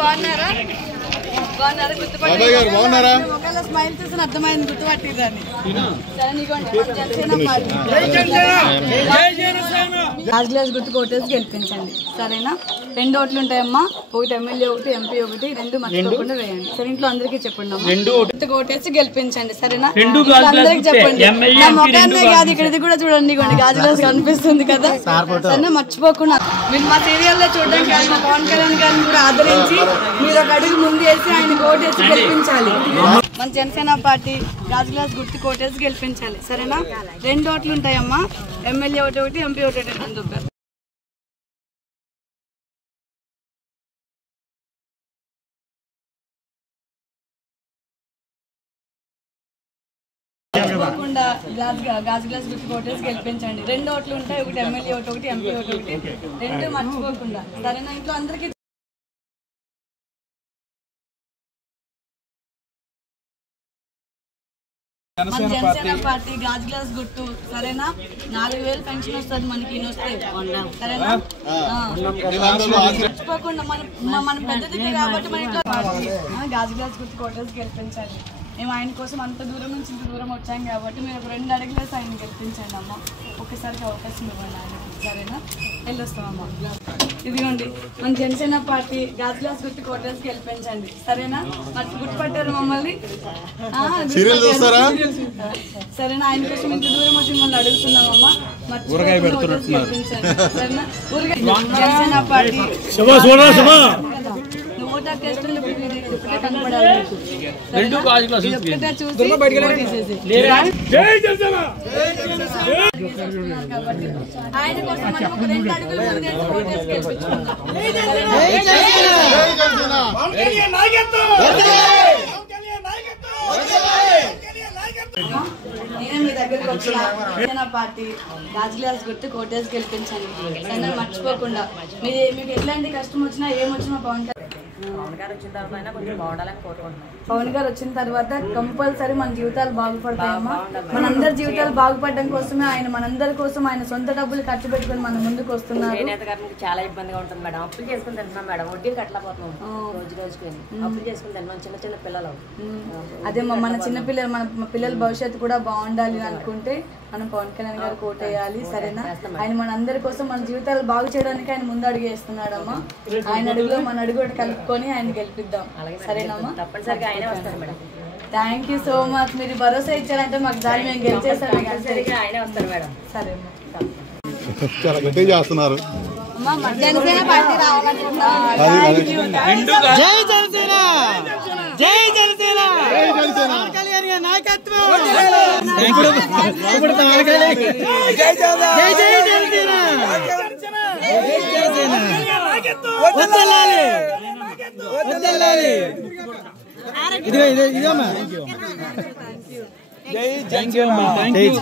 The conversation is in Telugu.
బాగున్నారా? బాగున్నారా? గుర్తుపట్టారా? ఒకవేళ స్మైల్ చూసిన అర్థమైంది, గుర్తుపట్టిందని. లాస్ట్ గ్లాస్ గుర్తు కోటేసి గెలిపించండి, సరేనా? 2 ఓట్లు ఉంటాయమ్మా, ఒకటి ఎమ్మెల్యే, ఒకటి ఎంపీ, ఒకటి 2 మర్చిపోకుండా వేయండి. సరే, ఇంట్లో అందరికీ చెప్పండి అమ్మా. గుర్తు కోటేసి గెలిపించండి, సరేనా? అందరికి చెప్పండి. నా మొఖాన్నే కాదు, ఇక్కడిది కూడా చూడండి. గాజు గ్లాస్ కనిపిస్తుంది కదా, సరేనా? మర్చిపోకుండా మీరు మా సీరియల్లో చూడడానికి ఆయన పవన్ కళ్యాణ్ గారిని కూడా ఆదరించి మీరు ఒక అడుగు ముందేసి ఆయన కోటేసి గెలిపించాలి. మన జనసేన పార్టీ గాజు గ్లాస్ గుర్తు కోటేసి గెలిపించాలి, సరేనా? 2 ఓట్లు ఉంటాయమ్మా, ఎమ్మెల్యే ఒకటి, ఎంపీ ఒకటి. గాజు గ్లాస్ గుర్తు కోటేసి గెలిపించండి. 2 ఓట్లు ఉంటాయి, ఒకటి ఎమ్మెల్యే ఒకటి, ఎంపీ ఒకటి. 2 మర్చిపోకుండా, సరేనా? ఇంట్లో అందరికీ మన జనసేన పార్టీ గాజు గ్లాస్ గుర్తు, సరేనా? 4000 పెన్షన్ వస్తుంది మనకి, సరేనా? మర్చిపోకుండా మన పెద్దదికి కాబట్టి మన ఇంట్లో గాజు గ్లాస్ గుర్తు కోటేసి గెలిపించండి. మేము ఆయన కోసం అంత దూరం నుంచి ఇంత దూరం వచ్చాం కాబట్టి మీరు ఒక 2 అడుగులేసి ఆయన గెలిపించండి అమ్మ. ఒక్కసారికి అవకాశం ఇవ్వండి ఆయనకి, సరేనా? వెళ్ళొస్తామమ్మా. ఇదిగోండి మన జనసేన పార్టీ గాజు గ్లాస్ గుర్తు కోటేసి గెలిపించండి, సరేనా? మరి గుర్తుపట్టారు మమ్మల్ని, సరేనా? ఆయన కోసం ఇంత దూరం వచ్చి మిమ్మల్ని అడుగుతున్నామమ్మా, మర్చిపోకుండా గెలిపించండి, సరేనా? జనసేన పార్టీ ఆయన కోసం మనం ఒక 2 అడుగులు నేనే మీ దగ్గరకు వచ్చిన జనసేన పార్టీ గాజు గ్లాస్ గుర్తు కోటేసి గెలిపించండి, సరే? మర్చిపోకుండా మీకు ఎట్లాంటి కష్టం వచ్చినా ఏమొచ్చినా పవన్ గారు వచ్చిన తర్వాత కంపల్సరీ మన జీవితాలు బాగుపడతాయమ్మా. మనందరి జీవితాలు బాగుపడడం కోసమే ఆయన మనందరి కోసం ఆయన సొంత డబ్బులు ఖర్చు పెట్టుకుని మన ముందుకు వస్తున్నారు. చాలా ఇబ్బందిగా ఉంటుంది మేడం, అప్పులు చేసుకుని తింటున్నాం మేడం, వడ్డీలు కట్టలేకపోతున్నాం, రోజుకి అప్పులు చేసుకుని తింటున్నాం. చిన్న పిల్లలు అదే మన చిన్న పిల్లలు, మన పిల్లల భవిష్యత్తు కూడా బాగుండాలి అనుకుంటే మనం పవన్ కళ్యాణ్ గారు కోటేయాలి, సరేనా? ఆయన మన అందరి కోసం మన జీవితాలు బాగు చేయడానికి ఆయన ముందు అడుగు వేస్తున్నాడమ్మా. ఆయన అడుగులో మన అడుగు కలుపుకొని ఆయన గెలిపిద్దాం, సరేనమ్మా? తప్పనిసరిగా ఆయనే వస్తారు madam. Thank you so much. మీరు భరోసా ఇచ్చారంటే మాకు దారి మేము గెలిచేస్తాం, ఆయనే వస్తారు మేడం. సరే చాలా గట్టిగా చేస్తున్నారు. జనసేన పార్టీ రావాలనుకుంటున్నాం. జై జనసేన, జై జనసేన, పవన్ కళ్యాణ్ గారి నాయకత్వం. జై జనసేన, జై జనసేన, వదలాలి వదలాలి. ఇదమ్మా, థ్యాంక్ యూ అమ్మా, థ్యాంక్ యూ.